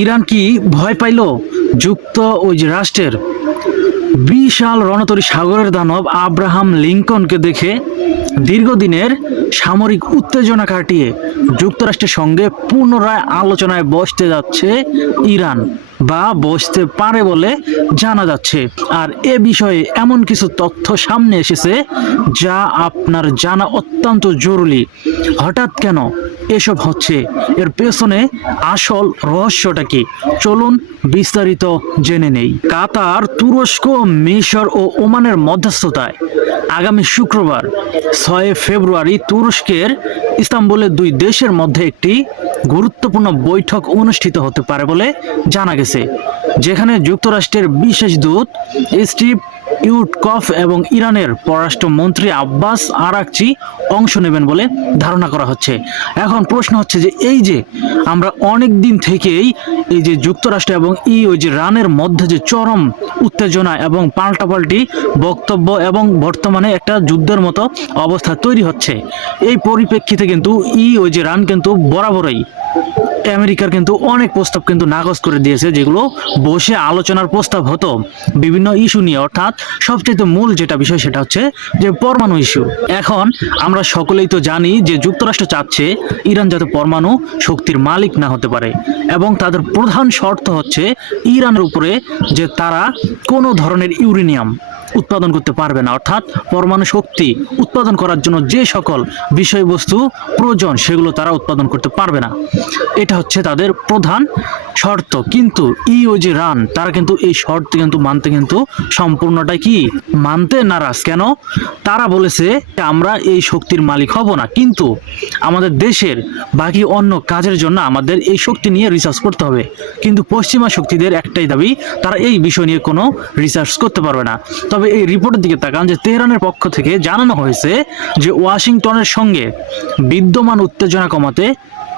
Iran কি ভয় pile যুক্ত ওই যে রাষ্ট্রের বিশাল রণতরী সাগরের দানব আব্রাহাম লিঙ্কনকে দেখে? দীর্ঘদিনের সামরিক উত্তেজনা কাটিয়ে যুক্তরাষ্ট্রের সঙ্গে পুনরায় আলোচনায় বসতে যাচ্ছে ইরান, বা বসতে পারে বলে জানা যাচ্ছে। আর এ বিষয়ে এমন কিছু তথ্য সামনে এসেছে যা আপনার জানা অত্যন্ত জরুরি। হঠাৎ কেন এসব হচ্ছে, এর পেছনে আসল রহস্যটা কি? চলুন বিস্তারিত জেনে নেই। কাতার, তুরস্ক, মিশর ও ওমানের মধ্যস্থতায় আগামী শুক্রবার 6 ফেব্রুয়ারি তুরস্কের ইস্তাম্বুলের দুই দেশের মধ্যে একটি গুরুত্বপূর্ণ বৈঠক অনুষ্ঠিত হতে পারে বলে জানা গেছে, যেখানে যুক্তরাষ্ট্রের বিশেষ দূত স্টিভ উইটকফ এবং ইরানের পররাষ্ট্রমন্ত্রী আব্বাস আরাকচি অংশ নেবেন বলে ধারণা করা হচ্ছে। এখন প্রশ্ন হচ্ছে যে এই যে আমরা অনেক দিন থেকেই এই যে যুক্তরাষ্ট্র এবং ওই যে ইরানের মধ্যে যে চরম উত্তেজনা এবং পাল্টাপাল্টি বক্তব্য এবং বর্তমানে একটা যুদ্ধের মতো অবস্থা তৈরি হচ্ছে, এই পরিপ্রেক্ষিতে কিন্তু ওই যে ইরান কিন্তু বরাবরই আমেরিকার কিন্তু অনেক প্রস্তাব কিন্তু নাকচ করে দিয়েছে, যেগুলো বসে আলোচনার প্রস্তাব হতো বিভিন্ন ইস্যু নিয়ে। অর্থাৎ সবচেয়ে মূল যেটা বিষয় সেটা হচ্ছে যে পরমাণু ইস্যু। এখন আমরা সকলেই তো জানি যে যুক্তরাষ্ট্র চাচ্ছে ইরান যাতে পরমাণু শক্তির মালিক না হতে পারে, এবং তাদের প্রধান শর্ত হচ্ছে ইরানের উপরে যে তারা কোনো ধরনের ইউরেনিয়াম উৎপাদন করতে পারবে না। অর্থাৎ পরমাণু শক্তি উৎপাদন করার জন্য যে সকল বিষয়বস্তু প্রয়োজন সেগুলো তারা উৎপাদন করতে পারবে না, এটা হচ্ছে তাদের প্রধান শর্ত। কিন্তু ওই যে ইরান তারা কিন্তু এই শর্ত কিন্তু মানতে কিন্তু সম্পূর্ণটাই কি মানতে নারাজ। কেন? তারা বলেছে আমরা এই শক্তির মালিক হব না, কিন্তু আমাদের দেশের বাকি অন্য কাজের জন্য আমাদের এই শক্তি নিয়ে রিসার্চ করতে হবে। কিন্তু পশ্চিমা শক্তিদের একটাই দাবি, তারা এই বিষয় নিয়ে কোনো রিসার্চ করতে পারবে না। তবে এই রিপোর্টের দিকে তাকান যে তেহরানের পক্ষ থেকে জানানো হয়েছে যে ওয়াশিংটনের সঙ্গে বিদ্যমান উত্তেজনা কমাতে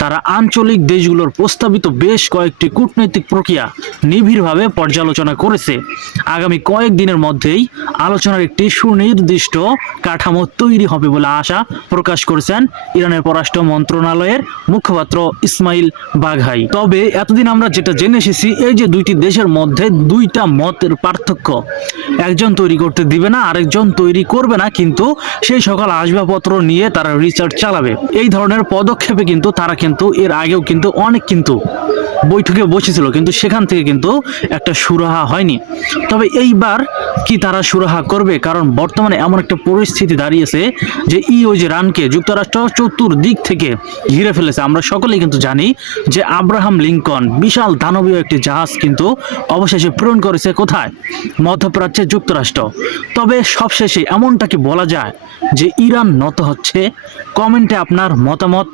তারা আঞ্চলিক দেশগুলোর প্রস্তাবিত বেশ কয়েকটি কূটনৈতিক প্রক্রিয়া নিবিড়ভাবে পর্যালোচনা করেছে। আগামী কয়েকদিনের মধ্যেই আলোচনার একটি সুনির্দিষ্ট কাঠামো তৈরি হবে বলে আশা প্রকাশ করেছেন ইরানের পররাষ্ট্র মন্ত্রণালয়ের মুখপাত্র ইসমাইল বাঘাই। তবে এতদিন আমরা যেটা জেনে এসেছি, এই যে দুইটি দেশের মধ্যে দুইটা মতের পার্থক্য, একজন তৈরি করতে দিবে না, আরেকজন তৈরি করবে না, কিন্তু সেই সকল আসবাবপত্র নিয়ে তারা রিসার্চ চালাবে। এই ধরনের পদক্ষেপে কিন্তু তারা কিন্তু এর আগেও কিন্তু অনেক কিন্তু বৈঠকে বসেছিল, কিন্তু সেখান থেকে কিন্তু একটা সুরাহা হয়নি। তবে এইবার কি তারা সুরাহা করবে? কারণ বর্তমানে এমন একটা পরিস্থিতি দাঁড়িয়েছে যে ওই যে ইরানকে যুক্তরাষ্ট্র চতুর্দিক থেকে ঘিরে ফেলেছে। আমরা সকলেই কিন্তু জানি যে আব্রাহাম লিঙ্কন বিশাল দানবীয় একটি জাহাজ কিন্তু অবশেষে প্রেরণ করেছে কোথায়? মধ্যপ্রাচ্যে যুক্তরাষ্ট্র। তবে সবশেষে এমনটা কি বলা যায় যে ইরান নত হচ্ছে? কমেন্টে আপনার মতামত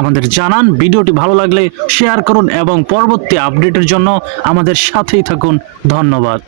আমাদের জানান। ভিডিওটি ভালো লাগলে শেয়ার করুন এবং পরবর্তী আপডেটের জন্য আমাদের সাথেই থাকুন। ধন্যবাদ।